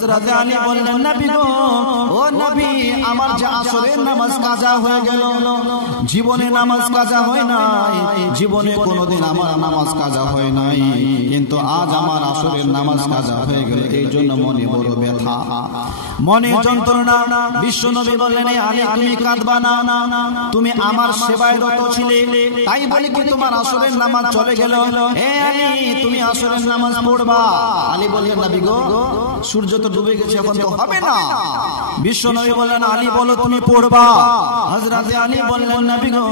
হযরত আলী বললেন, নবী গো, ও নবী, আমার যে আসরের নামাজ কাজা হয়ে গেল, জীবনে নামাজ কাজা হয় নাই, জীবনে কোনোদিন আমার নামাজ কাজা হয় নাই, কিন্তু আজ আমার আসরের নামাজ কাজা হয়ে গেল, এই জন্য মনে বড় ব্যথা, মনে যন্ত্রণা। বিশ্ব নবী বললেন, আলী তুমি কাঁদবা না, তুমি আমার সেবায় রত ছিলে, তাই বলে কি তোমার আসরের নামাজ চলে গেল? হে আলী, তুমি আসরের নামাজ পড়বা। আলী বললেন, নবী গো, সূর্য তো ডুবে গেছে, এখন তো হবে না। বিশ্ব নবী বললেন, আলী বলো তুমি পড়বা। হযরত আলী বললেন, নবী গো,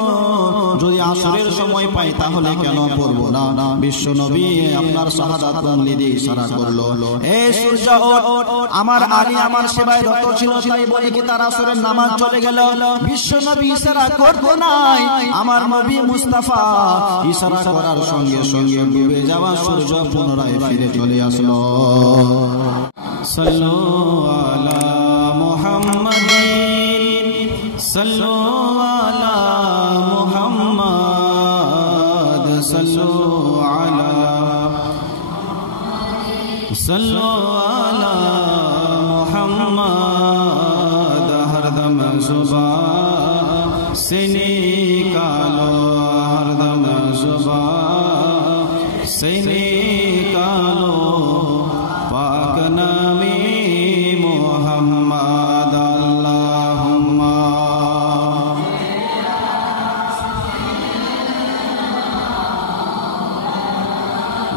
যদি আসরের সময় পাই তাহলে কেন পড়বো না? বিশ্ব নবী আপনার শাহাদাত আঙ্গুল দিয়ে ইশারা করলো, হে সূর্য ওঠ। আমার আলী আমার সেবায় রত ছিল, তাই বলে কি তার আসরের নামাজ চলে গেল? বিশ্ব নবী ইশারা করতে নাই, আমার নবী মুস্তাফা ইশারা করার সঙ্গে সঙ্গে ডুবে যাওয়া সূর্য পুনরায় ফিরে চলে আসলো। সাল্লু আলা মুহাম্মাদিন, সাল্লু আলা মুহাম্মাদ, সাল্লু আলা, সাল্লু আলা মুহাম্মাদ। হরদম जुबान से निकालो, हरदम जुबान से निकालो पाक नामे मोहम्मद। अल्लाहुम्मा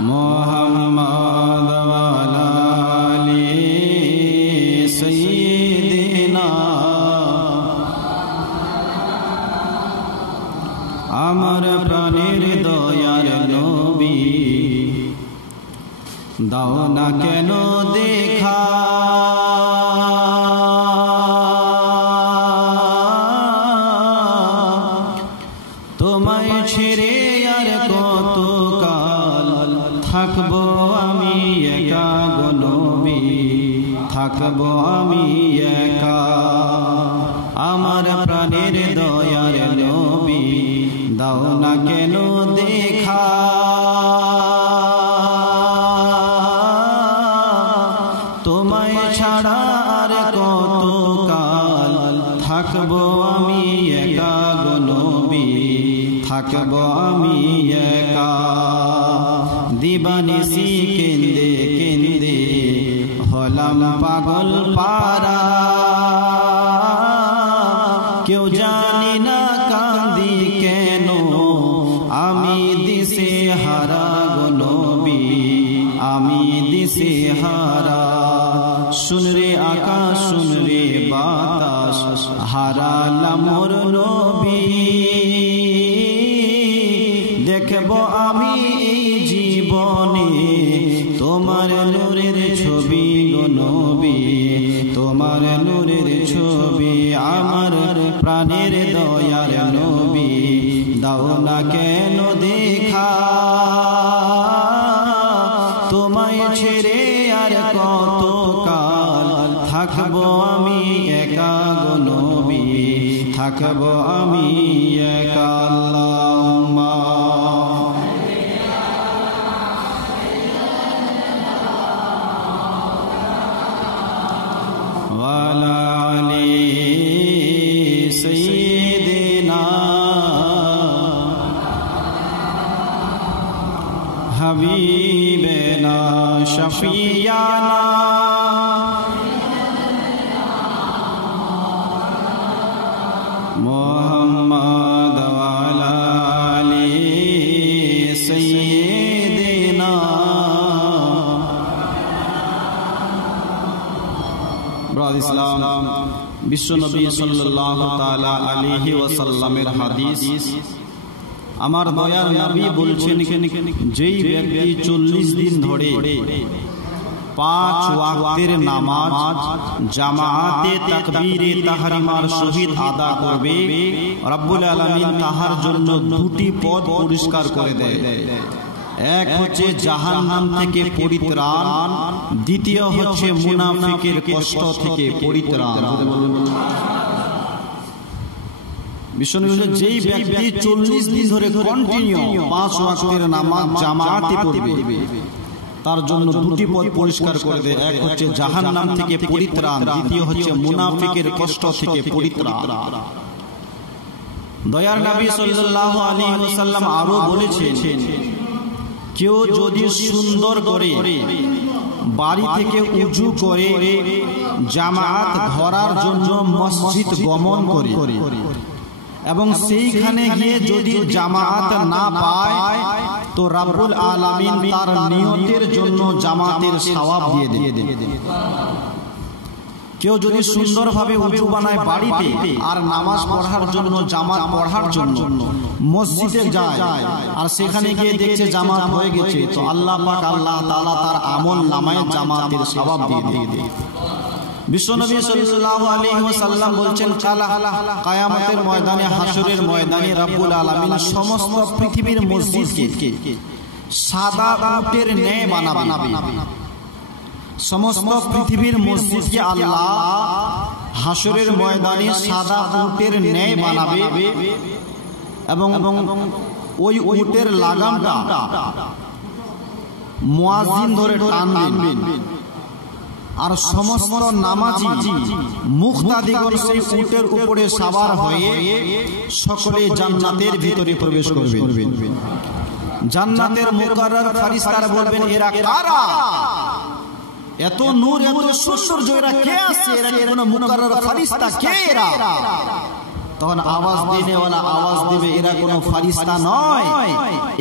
मोहम्मद वाला आले सय्यिदिना। আমার প্রাণের দয়ার নবী, দাও না কেন দেখা, তোমায় ছেড়ে আর কত কাল থাকবো আমি একা গো নবী, থাকবো আমি একা। আমার প্রাণের দয়ার নবী, দাও না কেন দেখা, তোমায় ছাড়া আর কত কাল থাকবো আমি একা গো নবী, থাকবো আমি একা। দিবানিসি কেন্দে কেন্দে হলাম পাগল পারা, কেউ জানি না কান্দি কেন আমি দিশে হারা গো নবী, আমি দিশে হারা। শুন রে আকাশ, শুন রে বাতাস, হারালাম মোর নবী, দেখব আমি এই জীবনে তোমার নূরের ছবি গো নবী, তোমার নূরের ছবি। আমার প্রাণের দয়ার নবী, দাও না কেন দেখা, তোমায় ছেড়ে আর কত কাল থাকবো আমি একা গো নবী, থাকবো আমি একা। আল্লাহুম্মা ওয়ালা আলি সাইয়্যিদিনা হাবিবেনা শফিয়ানা মুহাম্মদ ওয়ালা আলি সাইয়্যিদিনা। ব্রাদার ইসলাম, বিশ্বনবী সাল্লাল্লাহু তাআলা আলাইহি ওয়াসাল্লামের হাদিস, আমার দয়ার নবী বলছেন, যেই ব্যক্তি 40 দিন ধরে 5 ওয়াক্তের নামাজ জামাতে তাকবীরে তাহরিমার সহিত আদা করবে, রব্বুল আলামিন তাহার জন্য 2টি পদ পরিষ্কার করে দেয়। এক হচ্ছে জাহান্নাম থেকে পরিত্রাণ, দ্বিতীয় হচ্ছে মুনাফিকের কষ্ট থেকে পরিত্রাণ। বিশ্বনবী যেই ব্যক্তি 40 দিন ধরে কন্টিনিউ 5 ওয়াক্তের নামাজ জামাতে পড়বে, তার জন্য দুটি পথ পরিষ্কার করে দেয়, এক হচ্ছে জাহান্নাম থেকে পরিত্রাণ, দ্বিতীয় হচ্ছে মুনাফিকের কষ্ট থেকে পরিত্রাণ। দয়ার নবী সাল্লাল্লাহু আলাইহি ওয়াসাল্লাম আরো বলেছেন, কেউ যদি সুন্দর করে বাড়ি থেকে উজু করে জামাত ধরার জন্য মসজিদ গমন করে এবং সেইখানে গিয়ে যদি জামাত না পায় তো রাব্বুল আলামিন তার নিয়তের জন্য জামাতের সওয়াব দিয়ে দেবে। কেউ যদি সুন্দরভাবে উজু বানায় বাড়িতে আর নামাজ পড়ার জন্য জামাত পড়ার জন্য মসজিদে যায় আর সেখানে গিয়ে দেখছে জামাত হয়ে গেছে, তো আল্লাহ পাক আল্লাহ তাআলা তার আমল নামায় জামাতের সওয়াব দিয়ে দেবে। বিশ্বনবী সাল্লাল্লাহু আলাইহি ওয়াসাল্লাম বলছেন, কিয়ামতের ময়দানে, হাসরের ময়দানে রাব্বুল আলামিন সমস্ত পৃথিবীর মসজিদকে সাদা উটের ন্যায় বানাবে। সমস্ত পৃথিবীর মসজিদকে আল্লাহ হাসরের ময়দানে সাদা উটের ন্যায় বানাবে এবং ওই উটের লাগামটা মুয়াজ্জিন ধরে টানবেন আর সমস্ত নামাজি মুক্তাদিগণ সেই উটের উপরে সওয়ার হয়ে সকলে জান্নাতের ভিতরে প্রবেশ করবেন। জান্নাতের মুকাররর ফেরেশতারা বলবেন, এরা কারা? এত নূর, এত সৌন্দর্য, এরা কে আছে? এরা কোন মুকাররর ফেরেশতা? কে এরা? তখন আওয়াজ দেনেওয়ালা আওয়াজ দিবে, এরা কোন ফেরেশতা নয়,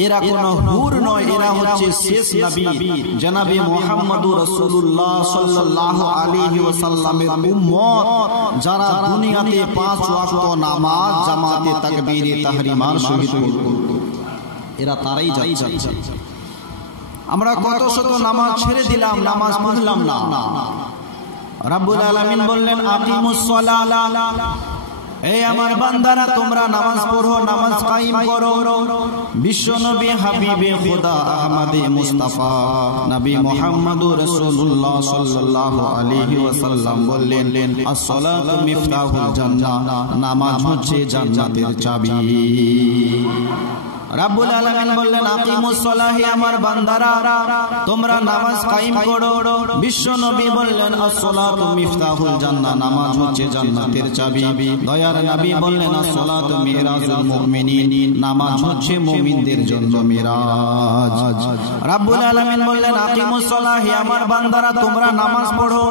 এরা কোন হুর নয়, এরা হচ্ছে শেষ নবী জনাবে মুহাম্মদুর রাসূলুল্লাহ সাল্লাল্লাহু আলাইহি ওয়াসাল্লামের উম্মত, যারা দুনিয়াতে 5 ওয়াক্ত নামাজ জামাতে তাকবীরে তাহরিমার সহিত পড়ত। এরা তারাই যাচ্ছে। আমরা কত শত নামাজ ছেড়ে দিলাম, নামাজ পড়লাম না। রাব্বুল আলামিন বললেন, আকিমুস সালাহ, এই আমার বান্দারা তোমরা নামাজ পড়ো, নামাজ কায়েম করো। বিশ্বনবী হাবিবে খোদা আহমদে মুস্তাফা নবী মুহাম্মদুর রাসূলুল্লাহ সাল্লাল্লাহু আলাইহি ওয়াসাল্লাম বললেন, as-সালাতু মিফতাহুল জান্নাহ, নামাজ হচ্ছে জান্নাতের চাবি। রাব্বুল আলামিন বললেন, আকিমুস সালাহ, আমার বান্দারা তোমরা নামাজ কায়েম করো। বিশ্বনবী বললেন, as-সালাতু মিফতাহুল জান্নাহ, নামাজ হচ্ছে জান্নাতের চাবি। দয়ার নবী বললেন, as-সালাতু মিরাজুল মুমিনিন, নামাজ হচ্ছে মুমিনদের জন্য মিরাজ। রাব্বুল আলামিন বললেন, আকিমুস সালাহ, আমার বান্দারা তোমরা নামাজ পড়ো।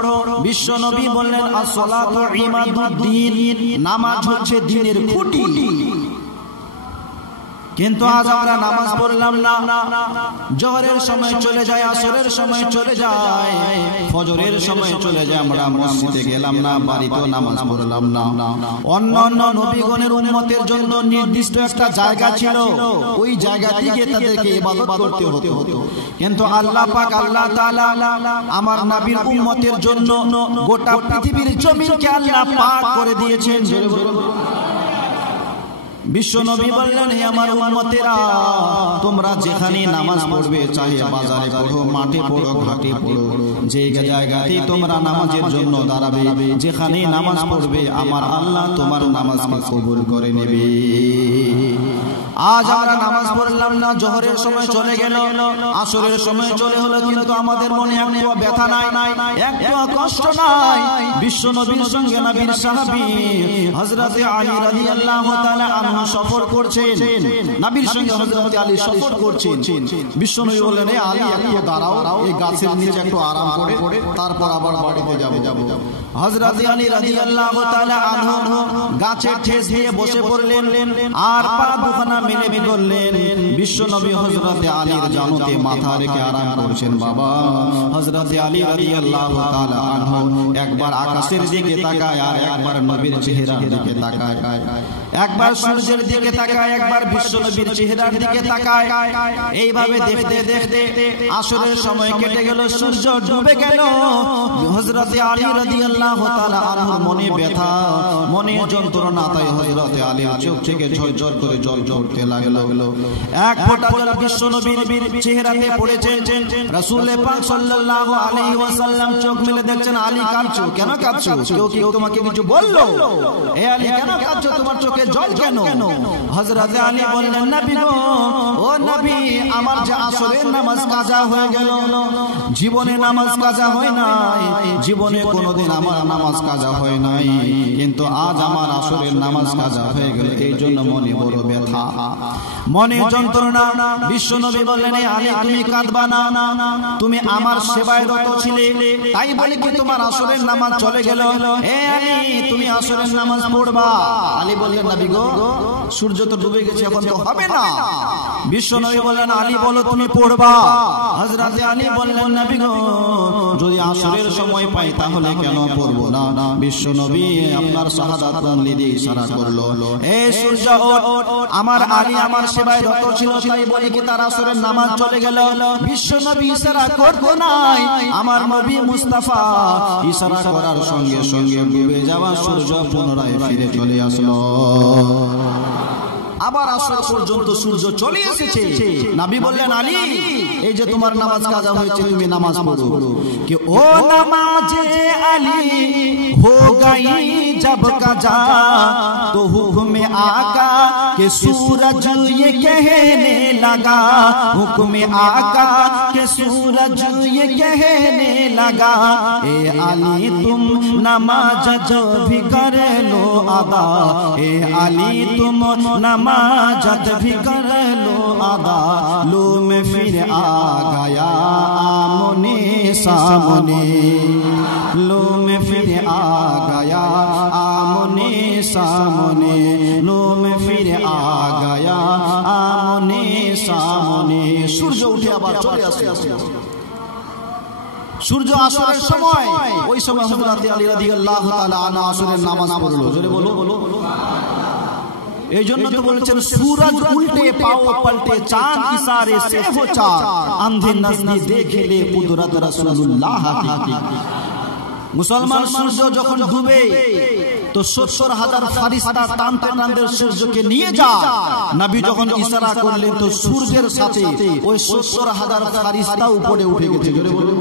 বিশ্বনবী বললেন, as-সালাতু ইমাদুদ্দিন, নামাজ হচ্ছে দ্বীনের খুঁটি। কিন্তু আজ আমরা নামাজ পড়লাম না, জোহরের সময় চলে যায়, আসরের সময় চলে যায়, ফজরের সময় চলে যায়, আমরা মসজিদে গেলাম না, বাড়িতেও নামাজ পড়লাম না। অন্যান্য নবীগণের উম্মতের জন্য নির্দিষ্ট একটা জায়গা ছিল, ওই জায়গা থেকে তাদেরকে ইবাদত করতে হতো। কিন্তু আল্লাহ পাক আল্লাহ তাআলা আমার নবীর উম্মতের জন্য গোটা পৃথিবীর জমিনকে আল্লাহ পাক করে দিয়েছেন। বিশ্বনবী বললেন, হে আমার উম্মতেরা, তোমরা যেখানে নামাজ পড়বে, চাহে বাজারে পড়ো, মাঠে পড়ো, ঘাটে পড়ো, যে জায়গাতেই তোমরা নামাজের জন্য দাঁড়াবে, যেখানে নামাজ পড়বে, আমার আল্লাহ তোমার নামাজকে কবুল করে নেবে। আজ আমরা নামাজ পড়লাম না, জোহরের সময় চলে গেল, আসরের সময় চলে হলো, কিন্তু আমাদের মনে একটু ব্যথা নাই, একটু কষ্ট নাই। বিশ্বনবীর সঙ্গে নবীর সাহাবী হযরতে আলী রাদিয়াল্লাহু তাআলা আনহু সফর করছেন, নবীর সঙ্গে হযরতে আলী সফর করছেন। বিশ্বনবী বললেন, এ আলী একটু দাঁড়াও, এই গাছের নিচে একটু আরাম করে তারপর আবার বাড়িতে যাব। হযরতে আলী রাদিয়াল্লাহু তাআলা আনহু গাছের ঠেস দিয়ে বসে পড়লেন আর পা দুখানা মেলে বললেন, বিশ্বনবী হযরতে আলীর জানুতে মাথা রেখে আরাম করছেন। বাবা, হযরতে আলী রাদিয়াল্লাহু তাআলা আনহু একবার আকাশের দিকে তাকায় আর একবার নবীর চেহারার দিকে তাকায়, একবার সূর্যের দিকে তাকায়, একবার বিশ্বনবীর চেহারার দিকে তাকায়। এইভাবে দেখতে দেখতে আসরের সময় কেটে গেল, সূর্য ডুবে গেল। হযরতে আলী রাদিয়াল্লাহু তাআলা আনহুর মনে ব্যথা, মনে যন্ত্রণা, তাই হযরতে আলীর চোখ থেকে ঝরঝর করে জল ঝরতে লাগলো। এক ফোঁটা জল বিশ্বনবীর চেহারাতে পড়েছে। রাসূল পাক সাল্লাল্লাহু আলাইহি ওয়াসাল্লাম চোখ মেলে দেখছেন, আলী কাঁদছো, কেন কাঁদছো? কেউ কি তোমাকে কিছু বললো? এ আলী কেন কাঁদছো? তোমার চোখে জল কেন? হযরত আলী বললেন নবী গো, ও নবী আমার যে আসরের নামাজ কাজা হয়ে গেল, জীবনে নামাজ কাজা হয় নাই, জীবনে কোনোদিন আমার নামাজ কাজা হয় নাই, কিন্তু আজ আমার আসরের নামাজ কাজা হয়ে গেল, এই জন্য মনে বড় ব্যথা, মনে যন্ত্রণা। বিশ্ব নবী বললেন আলী তুমি কাঁদবা না, তুমি আমার সেবায় রত ছিলে, তাই বলে কি তোমার আসরের নামাজ চলে গেল? এ আলী তুমি আসরের নামাজ পড়বা। আলী বললেন নবী গো, সূর্য তো ডুবে গেছে, এখন তো হবে না। বিশ্ব নবী বললেন আলী বলো তুমি পড়বা। হযরত আলী বললেন নবী গো, যদি আসরের সময় পাই তাহলে কেন পড়বো না? বিশ্ব নবী আপনার শাহাদাত আঙ্গুলি দিয়ে ইশারা করলো, এ সূর্য ওঠ। আমার আলী আমার সেবায় রত ছিল, তাই বলে কি তার আসরের নামাজ চলে গেল? বিশ্ব নবী ইশারা করতে নাই, আমার নবী মুস্তাফা ইশারা করার সঙ্গে সঙ্গে ডুবে যাওয়া সূর্য পুনরায় ফিরে চলে আসলো। আবার আসর পর্যন্ত সূর্য চলে এসেছে। নবী বললেন আলী এই যে তোমার নামাজ কাজা হয়েছে, তুমি নামাজ পড়ো। কি ও নামাজে আলী हो गई जब कजा तो हुक्म आका के सूरज ये कहने लगा, हुक्म आका के सूरज ये कहने लगा, ए अली तुम नमाज जो भी कर लो अदा, ए अली तुम नमाज भी कर लो अदा, लो में फिर आ गया आमने सामने, लो में फिर आ गया आमने सामने, लो में फिर आ गया आमने सामने। সূর্য উঠে আবার চলে আসে। সূর্য আসরের সময়, ওই সময় হযরত আলী রাদিয়াল্লাহু তাআলা আনহু আসরের নামাজ পড়লো। জোরে বলো। এই জন্য তো বলেছেন सूरज उल्टे पाओ पलटे, चांद इशारे से हो चार, अंधे नजरी देखे ले कुदरत रसूलुल्लाह की। মুসলমান সূর্য যখন ডুবে তো ৭০,০০০ ফারিস্তা টানতে টানতে সূর্যকে নিয়ে যায়। নবী যখন ইশারা করলেন তো সূর্যের সাথে ওই ৭০,০০০ ফারিস্তা উপরে উঠে গেছে। জোরে বলুন।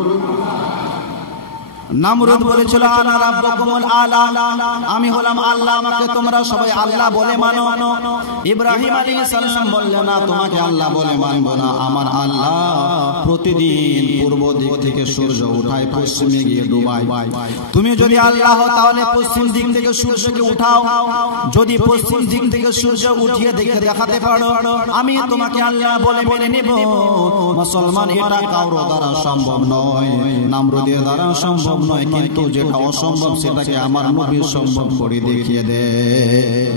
নামরুদ বলেছিল আনা রাব্বুকুমুল আলা, আমি হলাম আল্লাহ, আমাকে তোমরা সবাই আল্লাহ বলে মানো। ইব্রাহিম আলাইহিস সালাম বললেন না, তোমাকে আল্লাহ বলে মানবো না, আমার আল্লাহ প্রতিদিন পূর্ব দিক থেকে সূর্য উঠায় পশ্চিমে গিয়ে ডুবায়। তুমি যদি আল্লাহ হও তাহলে পশ্চিম দিক থেকে সূর্যকে উঠাও, যদি পশ্চিম দিক থেকে সূর্য উঠিয়ে দেখাতে পারো আমি তোমাকে আল্লাহ বলে মেনে নেব। মুসলমান এটা কারো দ্বারা সম্ভব নয়, নামরুদের দ্বারা সম্ভব নয়, কিন্তু যেটা অসম্ভব সেটাকে আমার নবী সম্ভব করে দেখিয়ে দেয়।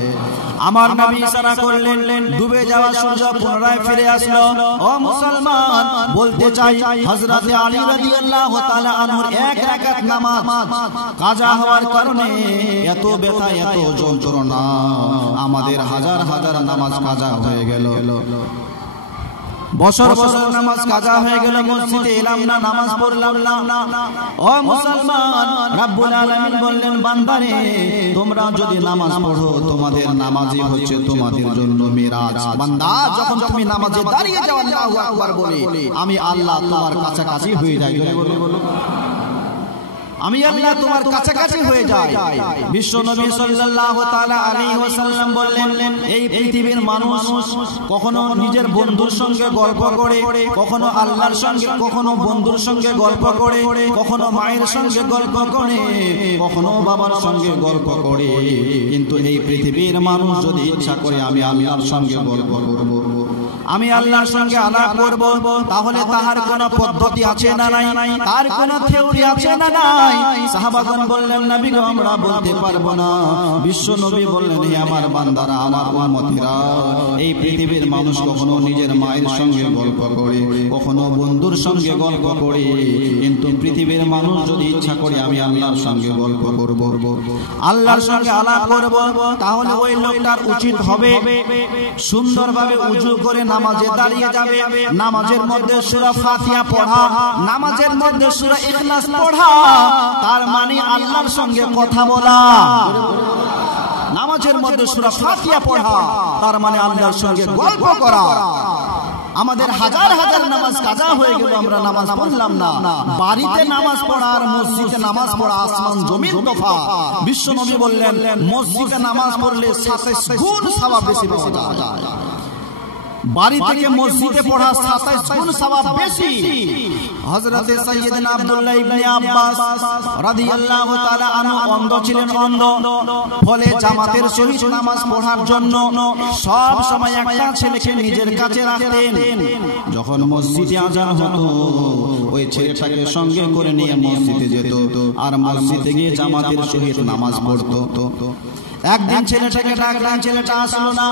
আমার নবী ইশারা করলেন, ডুবে যাওয়া সূর্য পুনরায় ফিরে আসলো। ও মুসলমান বলতে চাই হযরত আলী রাদিয়াল্লাহু তাআলা আনহুর এক রাকাত নামাজ কাজা হওয়ার কারণে এত ব্যথা, এত যন্ত্রণা, আমাদের হাজার হাজার নামাজ কাজা হয়ে গেল। বছর বছর নামাজ কাজা হয়ে গেল, মসজিদে এলাম না, নামাজ পড়লাম না। ও মুসলমান, রব্বুল আলামিন বললেন বান্দারে তোমরা যদি নামাজ পড়ো তোমাদের নামাজই হচ্ছে তোমাদের জন্য মিরাজ। বান্দা যখন তুমি নামাজে দাঁড়িয়ে যাও আল্লাহু আকবার বলে, আমি আল্লাহ তোমার কাছাকাছি হয়ে যাই। বলো আমি আল্লাহ তোমার কাছাকাছি হয়ে যাই। বিশ্ব নবী সাল্লাল্লাহু তাআলা আলাইহি ওয়াসাল্লাম বললেন এই পৃথিবীর মানুষ কখনো নিজের বন্ধুর সঙ্গে গল্প করে, কখনো আল্লাহর সঙ্গে, কখনো বন্ধুর সঙ্গে গল্প করে, কখনো মায়ের সঙ্গে গল্প করে, কখনো বাবার সঙ্গে গল্প করে, কিন্তু এই পৃথিবীর মানুষ যদি ইচ্ছা করে আমি আল্লাহর সঙ্গে গল্প করব, আমি আল্লাহর সঙ্গে আলাপ করব, তাহলে তাহার কোন পদ্ধতি আছে না নাই, তার কোন থিওরি আছে না নাই? সাহাবাগণ বললেন নবী গো আমরা বলতে পারবো না। বিশ্ব নবী বললেন হে আমার বান্দারা, আমার উম্মতিরা, এই পৃথিবীর মানুষ কখনো নিজের মায়ের সঙ্গে গল্প করে, কখনো বন্ধুর সঙ্গে গল্প করে, কিন্তু পৃথিবীর মানুষ যদি ইচ্ছা করে আমি আল্লাহর সঙ্গে গল্প করব, আল্লাহর সঙ্গে আলাপ করব, তাহলে ওই লোকটার উচিত হবে সুন্দরভাবে উযু করে নামাজে দাঁড়িয়ে যাবে, নামাজের মধ্যে সূরা ফাতিহা পড়া, নামাজের মধ্যে সূরা ইখলাস পড়া, তার মানে আল্লাহর সঙ্গে কথা বলা। নামাজের মধ্যে সূরা ফাতিহা পড়া তার মানে আল্লাহর সঙ্গে গল্প করা। আমাদের হাজার হাজার নামাজ কাজা হয়ে গেল, আমরা নামাজ পড়লাম না। বাড়িতে নামাজ পড়া আর মসজিদে নামাজ পড়া আসমান জমিন তফাৎ। বিশ্ব নবী বললেন মসজিদে নামাজ পড়লে 27 গুণ সওয়াব বেশি পাওয়া যায়, বাড়ি থেকে মসজিদে পড়া 27 গুণ সওয়াব বেশি। হযরতে সাইয়েদনা আব্দুল্লাহ ইবনে আব্বাস রাদিয়াল্লাহু তাআলা আনহু অন্ধ ছিলেন, অন্ধ। ফলে জামাতের সহিত নামাজ পড়ার জন্য সব সময় একটা ছেলেকে নিজের কাছে রাখতেন। যখন মসজিদে আযান হতো ওই ছেলেটাকে সঙ্গে করে নিয়ে মসজিদে যেত আর মসজিদে গিয়ে জামাতের সহিত নামাজ পড়তো। একদিন ছেলেটাকে ডাকলেন, ছেলেটা আসলো না,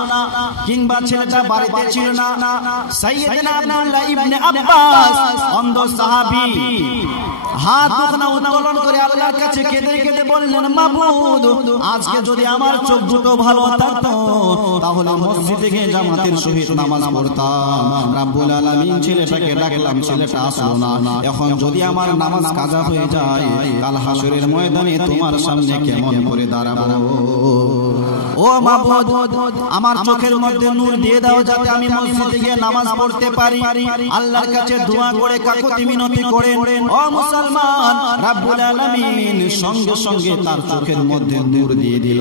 কিংবা ছেলেটা বাড়িতে ছিল না। সাইয়েদনা আব্দুল্লাহ ইবনে আব্বাস অন্ধ সাহাবী হাত দুখানা উত্তোলন করে আল্লাহর কাছে কেঁদে কেঁদে বললেন, মাবুদ আজকে যদি আমার চোখ দুটো ভালো থাকতো তাহলে মসজিদে গিয়ে জামাতের সহিত নামাজ পড়তাম। রাব্বুল আলামিন ছেলেটাকে ডাকলাম, ছেলেটা আসলো না। এখন যদি আমার নামাজ কাজা হয়ে যায় কাল হাসরের ময়দানে তোমার সামনে কেমন করে দাঁড়াবো? ও মাবুদ আমার চোখের মধ্যে নূর দিয়ে দাও যাতে আমি মসজিদে গিয়ে নামাজ পড়তে পারি। আল্লাহর কাছে দোয়া করে কাকুতি মিনতি করেন। ও মুসলমান, রাব্বুল আলামিন সঙ্গে সঙ্গে তার চোখের মধ্যে নূর দিয়ে দিল।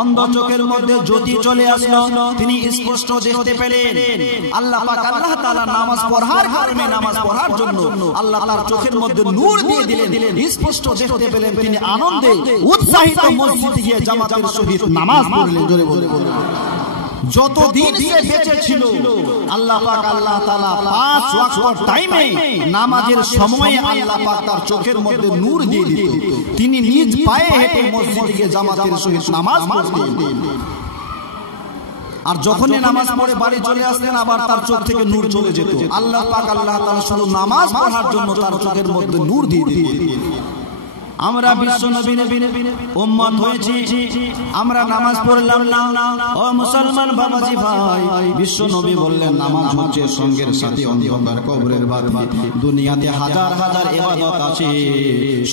অন্ধ চোখের মধ্যে জ্যোতি চলে আসলো, তিনি স্পষ্ট দেখতে পেলেন। আল্লাহ পাক আল্লাহ তাআলা নামাজ পড়ার কারণে, নামাজ পড়ার জন্য আল্লাহ তার চোখের মধ্যে নূর দিয়ে দিলেন, স্পষ্ট দেখতে পেলেন। তিনি আনন্দে উৎসাহিত মসজিদে গিয়ে জামাতের সহিত নামাজ পড়লেন। জোরে বলে যতদিন সে বেঁচে ছিল আল্লাহ পাক আল্লাহ তাআলা 5 ওয়াক্ত টাইমে নামাজের সময়ে আল্লাহ পাক তার চোখের মধ্যে নূর দিয়ে দিত। তিনি নিজ পায়ে হেঁটে মসজিদে গিয়ে জামাতের সহিত নামাজ পড়তেন। আর যখনই নামাজ পড়ে বাড়ি চলে আসলেন আবার তার চোখ থেকে নূর চলে যেত। আল্লাহ পাক আল্লাহ তাআলা শুধু নামাজ পড়ার জন্য তার চোখের মধ্যে নূর দিয়ে দিতেন। আমরা বিশ্ব নবীর উম্মত হয়েছি, আমরা নামাজ পড়লাম না। ও মুসলমান বাবাজি ভাই, বিশ্ব নবী বললেন নামাজ হচ্ছে সঙ্গের সাথী অন্ধকার কবরের বাতি। দুনিয়াতে হাজার হাজার ইবাদত আছে,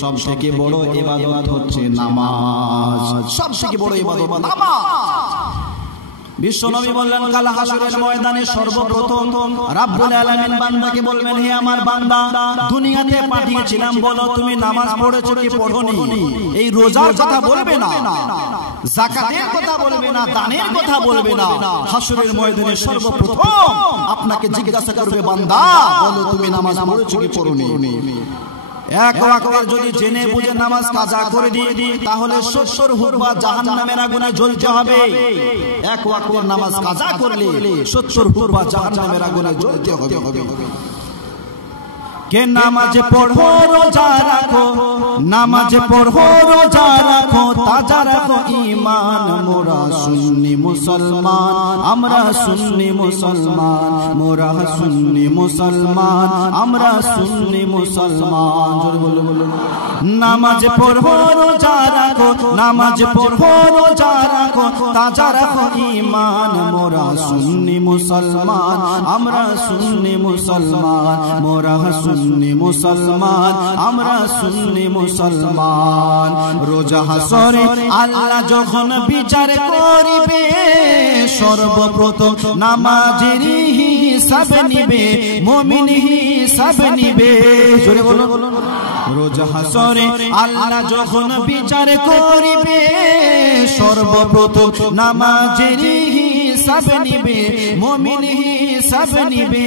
সব থেকে বড় ইবাদত হচ্ছে নামাজ। সব থেকে বড় ইবাদত নামাজ। বিশ্ব নবী বললেন কাল হাসরের ময়দানে সর্বপ্রথম রাব্বুল আলামিন বান্দাকে বলবেন, হে আমার বান্দা দুনিয়াতে পাঠিয়েছিলাম বলো তুমি নামাজ পড়েছো কি পড়োনি? এই রোজার কথা বলবে না, যাকাতের কথা বলবে না, দানের কথা বলবে না। হাসরের ময়দানে সর্বপ্রথম আপনাকে জিজ্ঞাসা করবে, বান্দা বলো তুমি নামাজ পড়েছো কি পড়োনি? এক ওয়াক্তের যদি জেনে বুঝে নামাজ কাজা করে দিয়ে তাহলে 70 হুরবা জাহান্নামের আগুনে জ্বলতে হবে। এক ওয়াক্তের নামাজ কাজা করলে 70 হুরবা জাহান্নামের আগুনে জ্বলতে হবে। কে নামাজ পড়ো রোজা রাখো, নামাজ পড়ো রোজা রাখো, তাজা রাখো ঈমান। মোরা সুন্নি মুসলমান, আমরা সুন্নি মুসলমান, মোরা সুন্নি মুসলমান, আমরা সুন্নি মুসলমান। জোরে বলো বলো। নামাজ পড়ো রোজা রাখো, নামাজ পড়ো রোজা রাখো, তাজা রাখো ঈমান। মোরা সুন্নি মুসলমান, আমরা সুন্নি মুসলমান, মোরা সুন্নি মুসলমান, আমরা সুন্নি মুসলমান। রোজা হাসরে আল্লাহ যখন বিচার করিবে সর্বপ্রথম নামাজের হিসাব নিবে, মুমিন হিসাব নিবে। জোরে বলো। রোজা হাসরে আল্লাহ যখন বিচার করিবে সর্বপ্রথম নামাজের হিসাব নিবে, মুমিন হিসাব নিবে।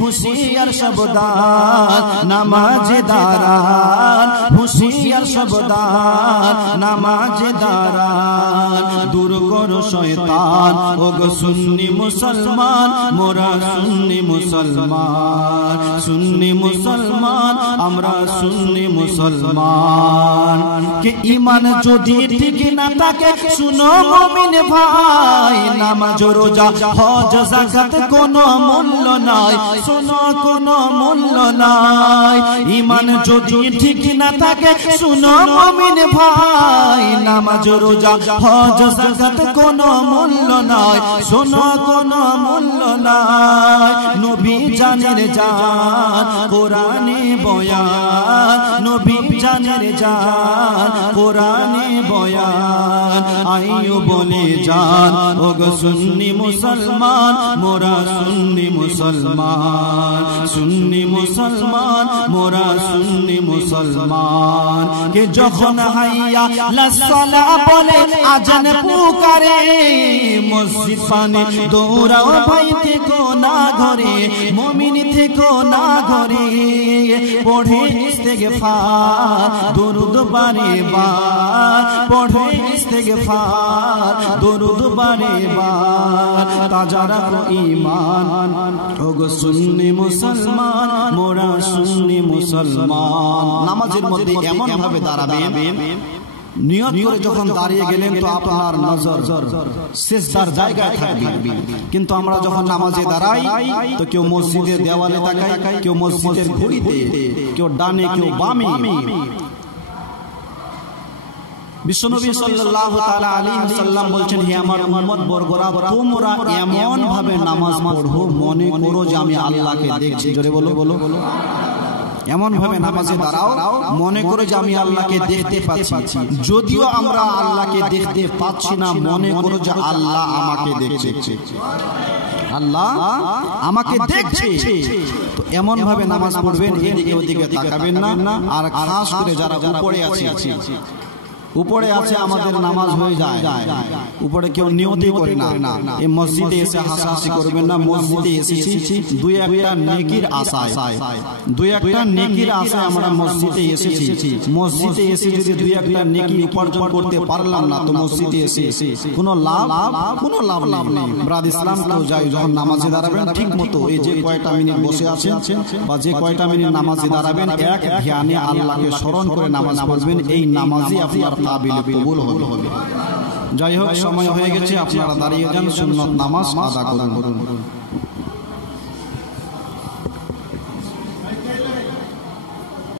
হুশিয়ার সাবধান নামাজে দাঁড়ান, হুশিয়ার সাবধান নামাজে দাঁড়ান। দূর করো শয়তান ওগো সুন্নি মুসলমান, মোরা সুন্নি মুসলমান, সুন্নি মুসলমান, আমরা সুন্নি মুসলমান। কে ঈমান যদি ঠিক না থাকে শুনো মুমিন ভাই, নামাজ রোজা হজ যাকাত কোনো মূল্য নাই, শোনো কোনো মূল্য নাই। ঈমান যদি ঠিক না থাকে থাকে শুনো মুমিন ভাই নামাজ রোজা হজ যাকাত কোনো মূল্য নাই শোনো কোনো মূল্য নাই নবী জানের জান কোরআনে বয়ান নবী জানের জান কোরআনে বয়ান আইয়ো বলে জান ওগো সুন্নি মুসলমান মোরা সুন্নি মুসলমান সুন্নি মুসলমান মোরা সুন্নি মুসলমান কে যখন হাইয়া লাসসালা বলে আজান পুকারে মসজিদ পানে দৌড়াও ভাই থেকো না ঘরে মুমিন থেকো না ঘরে পড়ে ইস্তেগফার দরুদ বারে বার পড়ে ইস্তেগফার দরুদ বারে বার তাজা রাখো ঈমান ওগো সুন্নি মুসলমান মোরা সুন্নি মুসলমান নামাজের মধ্যে এমন ভাবে দাঁড়াবেন নিয়ত করে যখন দাঁড়িয়ে গেলেন তো আপনার নজর সিজদার জায়গায় থাকবে কিন্তু আমরা যখন নামাজে দাঁড়াই তো কেউ মসজিদের দেওয়ালে তাকায় কেউ মসজিদের ঘড়িতে কেউ ডানে কেউ বামে বিশ্বনবী সাল্লাল্লাহু তাআলা আলাইহি ওয়াসাল্লাম বলেন হে আমার উম্মত বর্গরা তোমরা এমন ভাবে নামাজ পড়ো মনে করো যে আমি আল্লাহকে দেখছি জোরে বলো এমন ভাবে নামাজে দাঁড়াও মনে করে যে আমি আল্লাহকে দেখতে পাচ্ছি যদিও আমরা আল্লাহকে দেখতে পাচ্ছি না মনে করো যে আল্লাহ আমাকে দেখছে আল্লাহ আমাকে দেখছে তো এমন ভাবে নামাজ পড়বেন এদিকে ওদিকে তাকাবেন না আর খাস করে যারা উপরে আছে উপরে আছে আমাদের নামাজ হয়ে যায় উপরে কেউ নিয়তই করে না এই মসজিদে এসে হাসাহাসি করবেন না মসজিদে এসেছি দুই একটা নেকির আশায় আমরা মসজিদে এসেছি মসজিদে এসে যদি দুই একটা নেকি উপার্জন করতে পারলাম না তো মসজিদে এসে কোনো লাভ নেই ব্রাদ ইসলাম তো যাই যখন নামাজে দাঁড়াবেন ঠিক মতো এই যে কয়টা মিনিট বসে আছেন বা যে কয়টা মিনিট নামাজে দাঁড়াবেন এক ধ্যানে আল্লাহকে স্মরণ করে নামাজ পড়বেন এই নামাজই আপনার কাবিল কবুল হবে যাই হোক সময় হয়ে গেছে আপনারা দাঁড়িয়ে যান সুন্নত নামাজ আদা করুন